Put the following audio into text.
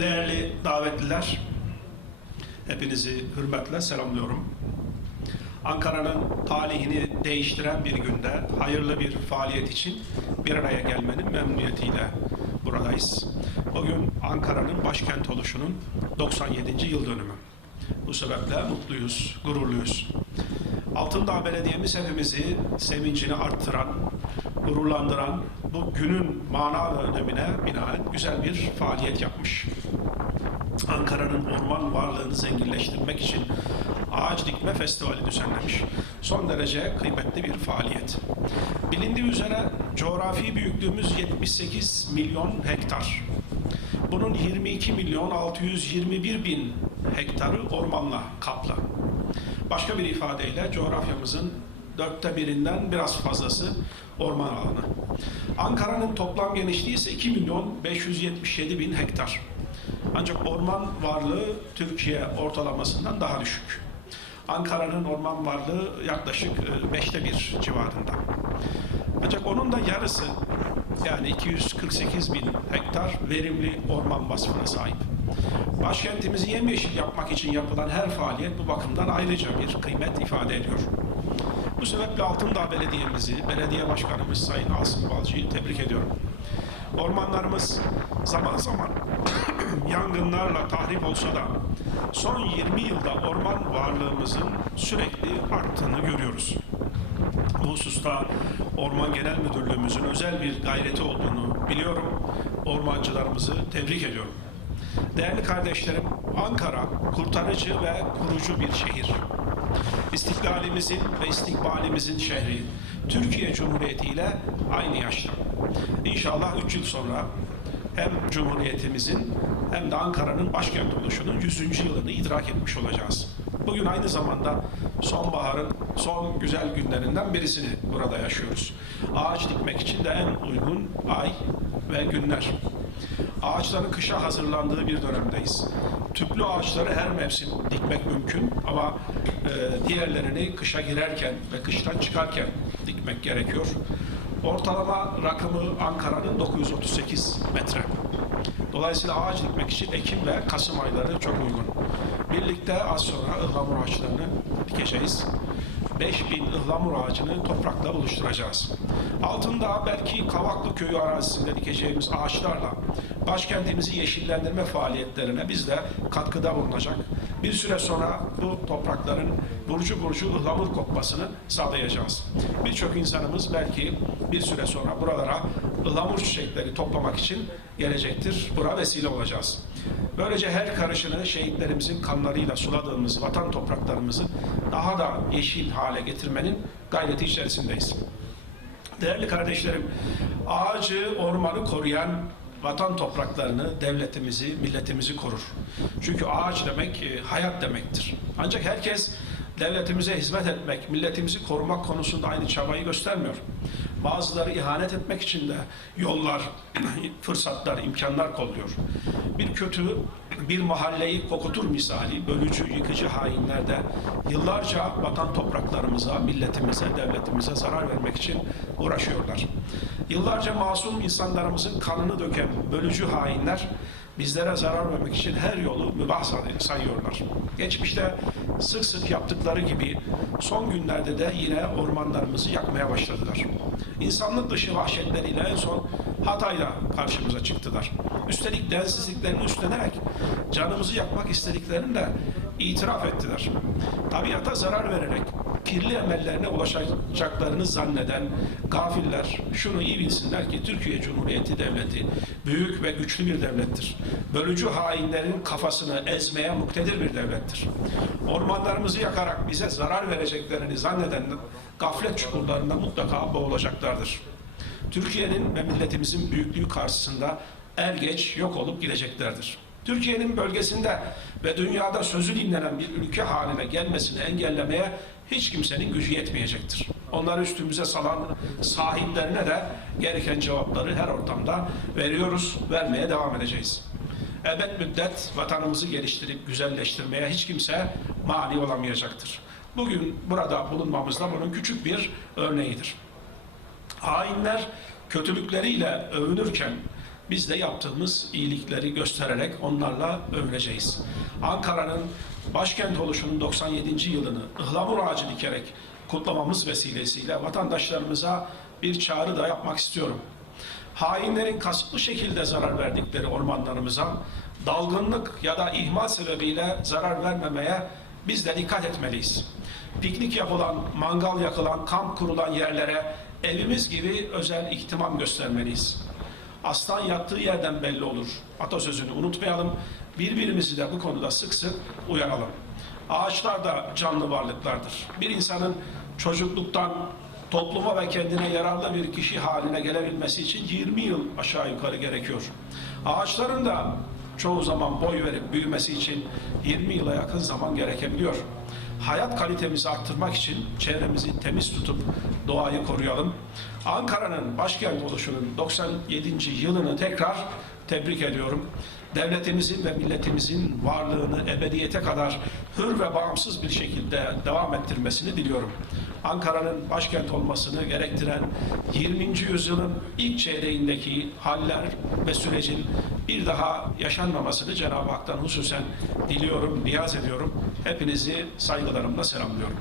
Değerli davetliler, hepinizi hürmetle selamlıyorum. Ankara'nın talihini değiştiren bir günde hayırlı bir faaliyet için bir araya gelmenin memnuniyetiyle buradayız. Bugün Ankara'nın başkent oluşunun 97. yıl dönümü. Bu sebeple mutluyuz, gururluyuz. Altındağ Belediye'miz hepimizi sevincini arttıran, gururlandıran bu günün mana ve önemine binaen güzel bir faaliyet yapmış. Ankara'nın orman varlığını zenginleştirmek için ağaç dikme festivali düzenlemiş. Son derece kıymetli bir faaliyet. Bilindiği üzere coğrafi büyüklüğümüz 78 milyon hektar. Bunun 22 milyon 621 bin hektarı ormanla kaplı. Başka bir ifadeyle coğrafyamızın dörtte birinden biraz fazlası orman alanı. Ankara'nın toplam genişliği ise 2 milyon 577 bin hektar. Ancak orman varlığı Türkiye ortalamasından daha düşük. Ankara'nın orman varlığı yaklaşık e, beşte bir civarında. Ancak onun da yarısı yani 248 bin hektar verimli orman vasfına sahip. Başkentimizi yemyeşil yapmak için yapılan her faaliyet bu bakımdan ayrıca bir kıymet ifade ediyor. Bu sebeple Altındağ Belediye'mizi, belediye başkanımız Sayın Asım Balcı'yı tebrik ediyorum. Ormanlarımız zaman zaman yangınlarla tahrip olsa da son 20 yılda orman varlığımızın sürekli arttığını görüyoruz. Bu hususta Orman Genel Müdürlüğümüzün özel bir gayreti olduğunu biliyorum. Ormancılarımızı tebrik ediyorum. Değerli kardeşlerim, Ankara kurtarıcı ve kurucu bir şehir. İstiklalimizin ve istikbalimizin şehri. Türkiye Cumhuriyeti ile aynı yaşta. İnşallah 3 yıl sonra hem Cumhuriyetimizin hem de Ankara'nın başkent oluşunun 100. yılını idrak etmiş olacağız. Bugün aynı zamanda sonbaharın son güzel günlerinden birisini burada yaşıyoruz. Ağaç dikmek için de en uygun ay ve günler. Ağaçların kışa hazırlandığı bir dönemdeyiz. Tüplü ağaçları her mevsim dikmek mümkün ama e, diğerlerini kışa girerken ve kıştan çıkarken dikmek gerekiyor. Ortalama rakımı Ankara'nın 938 metre. Dolayısıyla ağaç dikmek için Ekim ve Kasım ayları çok uygun. Birlikte az sonra ıhlamur ağaçlarını dikeceğiz. 5000 ıhlamur ağacını toprakla buluşturacağız. Altında belki Kavaklı Köyü arazisinde dikeceğimiz ağaçlarla başkentimizi yeşillendirme faaliyetlerine biz de katkıda bulunacak. Bir süre sonra bu toprakların burcu burcu ıhlamur kokmasını sağlayacağız. Birçok insanımız belki bir süre sonra buralara ıhlamur çiçekleri toplamak için gelecektir. Buna vesile olacağız. Böylece her karışını şehitlerimizin kanlarıyla suladığımız vatan topraklarımızı daha da yeşil hale getirmenin gayreti içerisindeyiz. Değerli kardeşlerim, ağacı, ormanı koruyan vatan topraklarını, devletimizi, milletimizi korur. Çünkü ağaç demek e, hayat demektir. Ancak herkes devletimize hizmet etmek, milletimizi korumak konusunda aynı çabayı göstermiyor. Bazıları ihanet etmek için de yollar, fırsatlar, imkanlar kolluyor. Bir kötü bir mahalleyi kokutur misali bölücü, yıkıcı hainler de yıllarca vatan topraklarımıza, milletimize, devletimize zarar vermek için uğraşıyorlar. Yıllarca masum insanlarımızın kanını döken bölücü hainler bizlere zarar vermek için her yolu mübah sayıyorlar. Geçmişte sık sık yaptıkları gibi son günlerde de yine ormanlarımızı yakmaya başladılar. İnsanlık dışı vahşetleriyle en son Hatay'da karşımıza çıktılar. Üstelik densizliklerini üstlenerek canımızı yakmak istediklerini de itiraf ettiler. Tabiata zarar vererek kirli emellerine ulaşacaklarını zanneden gafiller şunu iyi bilsinler ki Türkiye Cumhuriyeti Devleti büyük ve güçlü bir devlettir. Bölücü hainlerin kafasını ezmeye muktedir bir devlettir. Ormanlarımızı yakarak bize zarar vereceklerini zanneden gaflet çukurlarında mutlaka boğulacaklardır. Türkiye'nin ve milletimizin büyüklüğü karşısında er geç yok olup gideceklerdir. Türkiye'nin bölgesinde ve dünyada sözü dinlenen bir ülke haline gelmesini engellemeye hiç kimsenin gücü yetmeyecektir. Onları üstümüze salan sahiplerine de gereken cevapları her ortamda veriyoruz, vermeye devam edeceğiz. Elbet müddet vatanımızı geliştirip güzelleştirmeye hiç kimse mani olamayacaktır. Bugün burada bulunmamız da bunun küçük bir örneğidir. Hainler kötülükleriyle övünürken biz de yaptığımız iyilikleri göstererek onlarla övüneceğiz. Ankara'nın başkent oluşunun 97. yılını ıhlamur ağacı dikerek kutlamamız vesilesiyle vatandaşlarımıza bir çağrı da yapmak istiyorum. Hainlerin kasıtlı şekilde zarar verdikleri ormanlarımıza dalgınlık ya da ihmal sebebiyle zarar vermemeye biz de dikkat etmeliyiz. Piknik yapılan, mangal yakılan, kamp kurulan yerlere evimiz gibi özel ihtimam göstermeliyiz. Aslan yattığı yerden belli olur. Atasözünü unutmayalım. Birbirimizi de bu konuda sık sık uyaralım. Ağaçlar da canlı varlıklardır. Bir insanın çocukluktan topluma ve kendine yararlı bir kişi haline gelebilmesi için 20 yıl aşağı yukarı gerekiyor. Ağaçların da çoğu zaman boy verip büyümesi için 20 yıla yakın zaman gerekebiliyor. Hayat kalitemizi arttırmak için çevremizi temiz tutup doğayı koruyalım. Ankara'nın başkent oluşunun 97. yılını tekrar tebrik ediyorum. Devletimizin ve milletimizin varlığını ebediyete kadar hür ve bağımsız bir şekilde devam ettirmesini diliyorum. Ankara'nın başkent olmasını gerektiren 20. yüzyılın ilk çeyreğindeki haller ve sürecin bir daha yaşanmamasını Cenab-ı Hak'tan hususen diliyorum, niyaz ediyorum. Hepinizi saygılarımla selamlıyorum.